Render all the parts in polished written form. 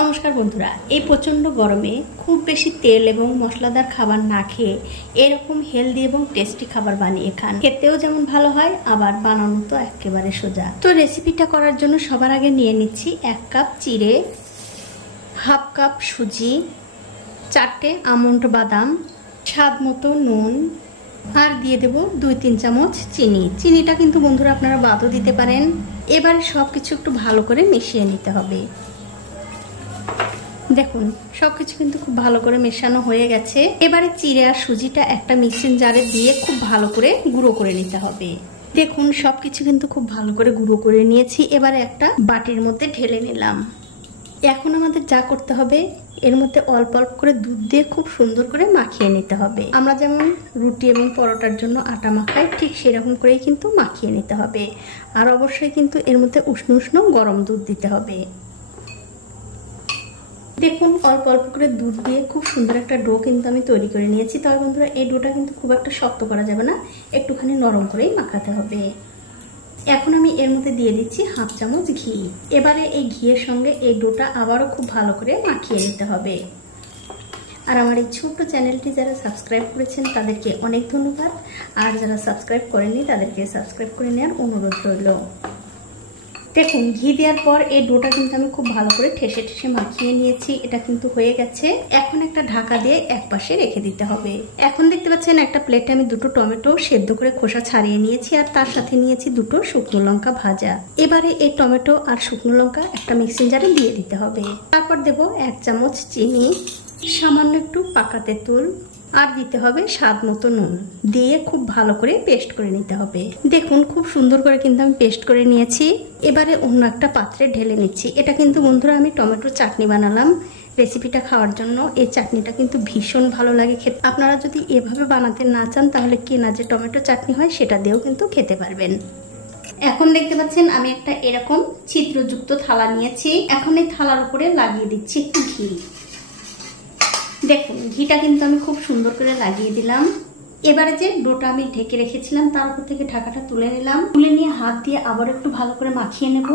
নমস্কার বন্ধুরা, এই প্রচণ্ড গরমে খুব বেশি তেল এবং মশলাদার খাবার না খেয়ে এরকম হেলদি এবং টেস্টি খাবার বানিয়ে খান। খেতেও যেমন ভালো হয়, আবার বানানো তো একেবারে সোজা। তো রেসিপিটা করার জন্য সবার আগে নিয়ে নিচ্ছি 1 কাপ চিড়ে, হাফ কাপ সুজি, 4টে আমন্ড বাদাম, স্বাদ মতো নুন, আর দিয়ে দেব 2-3 চামচ চিনি। চিনিটা কিন্তু বন্ধুরা আপনারা বাদও দিতে পারেন। এবারে সব কিছু একটু ভালো করে মিশিয়ে নিতে হবে। দেখুন সবকিছু কিন্তু খুব ভালো করে মেশানো হয়ে গেছে। এবারে চিড়ে আর সুজিটা একটা মিক্সিং জারে দিয়ে খুব ভালো করে গুঁড়ো করে নিতে হবে। দেখুন সবকিছু কিন্তু খুব ভালো করে গুঁড়ো করে নিয়েছি। এবারে একটা বাটির মধ্যে ঢেলে নিলাম। এখন আমাদের যা করতে হবে, এর মধ্যে অল্প অল্প করে দুধ দিয়ে খুব সুন্দর করে মাখিয়ে নিতে হবে। আমরা যেমন রুটি এবং পরোটার জন্য আটা মাখাই, ঠিক সেরকম করেই কিন্তু মাখিয়ে নিতে হবে। আর অবশ্যই কিন্তু এর মধ্যে উষ্ণ উষ্ণ গরম দুধ দিতে হবে। দেখুন অল্প অল্প করে দুধ দিয়ে খুব সুন্দর একটা ডো কিন্তু আমি তৈরি করে নিয়েছি। তবে বন্ধুরা এই ডোটা কিন্তু খুব একটা শক্ত করা যাবে না, একটুখানি নরম করেই মাখাতে হবে। এখন আমি এর মধ্যে দিয়ে দিচ্ছি হাফ চামচ ঘি। এবারে এই ঘিয়ের সঙ্গে এই ডোটা আবারও খুব ভালো করে মাখিয়ে নিতে হবে। আর আমার এই ছোট্ট চ্যানেলটি যারা সাবস্ক্রাইব করেছেন তাদেরকে অনেক ধন্যবাদ, আর যারা সাবস্ক্রাইব করেননি তাদেরকে সাবস্ক্রাইব করে নেওয়ার অনুরোধ রইল। দেখুন ঘি দেওয়ার পর এই ডোটা কিন্তু আমি খুব ভালো করে ঠেসে ঠেসে মাখিয়ে নিয়েছি। এটা কিন্তু হয়ে গেছে। এখন একটা ঢাকা দিয়ে এক পাশে রেখে দিতে হবে। এখন দেখতে পাচ্ছেন একটা প্লেটে আমি 2টো টমেটো সেদ্ধ করে খোসা ছাড়িয়ে নিয়েছি, আর তার সাথে নিয়েছি 2টো শুকনো লঙ্কা ভাজা। এবারে এই টমেটো আর শুকনো লঙ্কা একটা মিক্সিং জারে দিয়ে দিতে হবে। তারপর দেব 1 চামচ চিনি, সামান্য একটু পাকা তেঁতুল, আর দিতে হবে স্বাদ মতো নুন। দিয়ে খুব ভালো করে পেস্ট করে নিতে হবে। দেখুন খুব সুন্দর করে কিন্তু আমি পেস্ট করে নিয়েছি। এবারে অন্য একটা পাত্রে ঢেলে নিচ্ছি। এটা কিন্তু বন্ধুরা আমি টমেটোর চাটনি বানালাম রেসিপিটা খাওয়ার জন্য। এই চাটনিটা কিন্তু ভীষণ ভালো লাগে খেতে। আপনারা যদি এভাবে বানাতে না চান তাহলে কেনা যে টমেটো চাটনি হয় সেটা দিয়েও কিন্তু খেতে পারবেন। এখন দেখতে পাচ্ছেন আমি একটা এরকম ছিদ্রযুক্ত থালা নিয়েছি। এখন এই থালার উপরে লাগিয়ে দিচ্ছি একটু ঘি। দেখুন ঘিটা কিন্তু আমি খুব সুন্দর করে লাগিয়ে দিলাম। এবারে যে ডোটা আমি ঢেকে রেখেছিলাম তার উপর থেকে ঢাকাটা তুলে নিলাম। তুলে নিয়ে হাত দিয়ে আবার একটু ভালো করে মাখিয়ে নেব।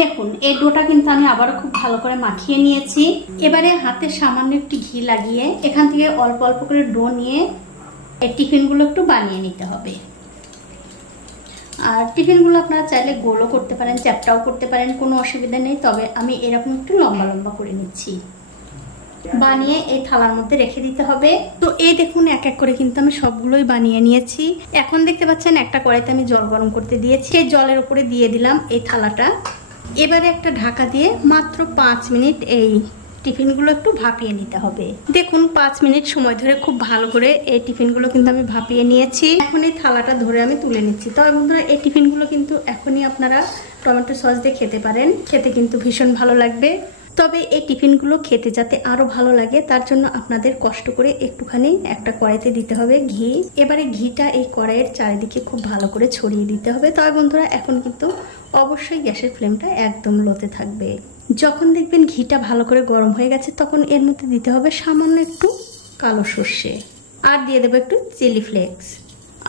দেখুন এই ডোটা কিন্তু আমি আবারও খুব ভালো করে মাখিয়ে নিয়েছি। এবারে হাতে সামান্য একটু ঘি লাগিয়ে এখান থেকে অল্প অল্প করে ডো নিয়ে এই টিফিনগুলো একটু বানিয়ে নিতে হবে। আর টিফিনগুলো আপনারা চাইলে গোলও করতে পারেন, চ্যাপটাও করতে পারেন, কোনো অসুবিধা নেই। তবে আমি এরকম একটু লম্বা লম্বা করে নিচ্ছি। বানিয়ে এই থালার মধ্যে রেখে দিতে হবে। তো এই দেখুন এক এক করে কিন্তু আমি সবগুলোই বানিয়ে নিয়েছি। এখন দেখতে পাচ্ছেন একটা কড়াইতে আমি জল গরম করতে দিয়েছি। সেই জলের উপরে দিয়ে দিলাম এই থালাটা। এবারে একটা ঢাকা দিয়ে মাত্র 5 মিনিট এই টিফিনগুলো একটু ভাপিয়ে নিতে হবে। দেখুন 5 মিনিট সময় ধরে খুব ভালো করে এই টিফিনগুলো কিন্তু আমি ভাপিয়ে নিয়েছি। এখন এই থালাটা ধরে আমি তুলে নিচ্ছি। তবে বন্ধুরা এই টিফিনগুলো কিন্তু এখনই আপনারা টমেটো সস দিয়ে খেতে পারেন, খেতে কিন্তু ভীষণ ভালো লাগবে। তবে এই টিফিনগুলো খেতে যাতে আরো ভালো লাগে তার জন্য আপনাদের কষ্ট করে একটুখানি একটা কড়াইতে দিতে হবে ঘি। এবারে ঘিটা এই কড়াইয়ের চারিদিকে খুব ভালো করে ছড়িয়ে দিতে হবে। তবে বন্ধুরা এখন কিন্তু অবশ্যই গ্যাসের ফ্লেমটা একদম লোতে থাকবে। যখন দেখবেন ঘিটা ভালো করে গরম হয়ে গেছে তখন এর মধ্যে দিতে হবে সামান্য একটু কালো সর্ষে, আর দিয়ে দেবো একটু চিলি ফ্লেক্স।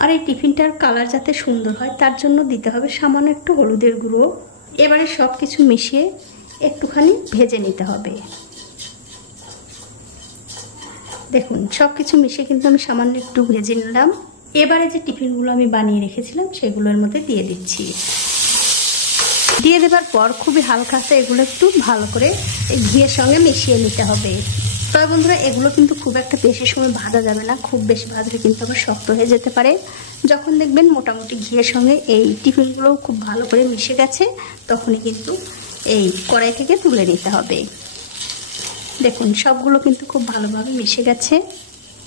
আর এই টিফিনটার কালার যাতে সুন্দর হয় তার জন্য দিতে হবে সামান্য একটু হলুদের গুঁড়ো। এবারে সব কিছু মিশিয়ে একটুখানি ভেজে নিতে হবে। দেখুন সবকিছু মিশিয়ে কিন্তু আমি সামান্য একটু ভেজে নিলাম। এবারে যে টিফিনগুলো আমি বানিয়ে রেখেছিলাম সেগুলোর মধ্যে দিয়ে দিচ্ছি। দিয়ে দেবার পর খুবই হালকা আছে এগুলো একটু ভালো করে ঘিয়ের সঙ্গে মিশিয়ে নিতে হবে। তবে বন্ধুরা এগুলো কিন্তু খুব একটা বেশি সময় ভাজা যাবে না, খুব বেশি ভাজলে কিন্তু আবার শক্ত হয়ে যেতে পারে। যখন দেখবেন মোটামুটি ঘিয়ের সঙ্গে এই টিফিনগুলো খুব ভালো করে মিশে গেছে তখনই কিন্তু এই কড়াই থেকে তুলে নিতে হবে। দেখুন সবগুলো কিন্তু খুব ভালোভাবে মিশে গেছে।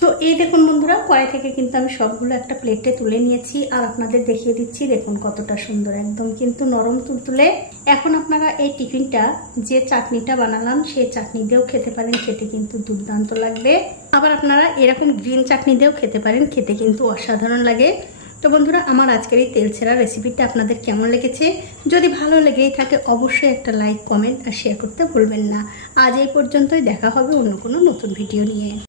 তো এই দেখুন বন্ধুরা কড়াই থেকে কিন্তু আমি সবগুলো একটা প্লেটে তুলে নিয়েছি, আর আপনাদের দেখিয়ে দিচ্ছি। দেখুন কতটা সুন্দর, একদম কিন্তু নরম তুলতুলে। এখন আপনারা এই টিফিনটা যে চাটনিটা বানালাম সেই চাটনি দিয়েও খেতে পারেন, খেতে কিন্তু দুর্দান্ত লাগবে। আবার আপনারা এরকম গ্রিন চাটনি দিয়েও খেতে পারেন, খেতে কিন্তু অসাধারণ লাগে। তো বন্ধুরা আমার আজকের এই তেল ছেঁড়া রেসিপিটা আপনাদের কেমন লেগেছে? যদি ভালো লেগেই থাকে অবশ্যই একটা লাইক, কমেন্ট আর শেয়ার করতে ভুলবেন না। আজ এই পর্যন্তই, দেখা হবে অন্য কোনো নতুন ভিডিও নিয়ে।